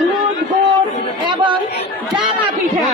দুধ এবং জানা পিঠা।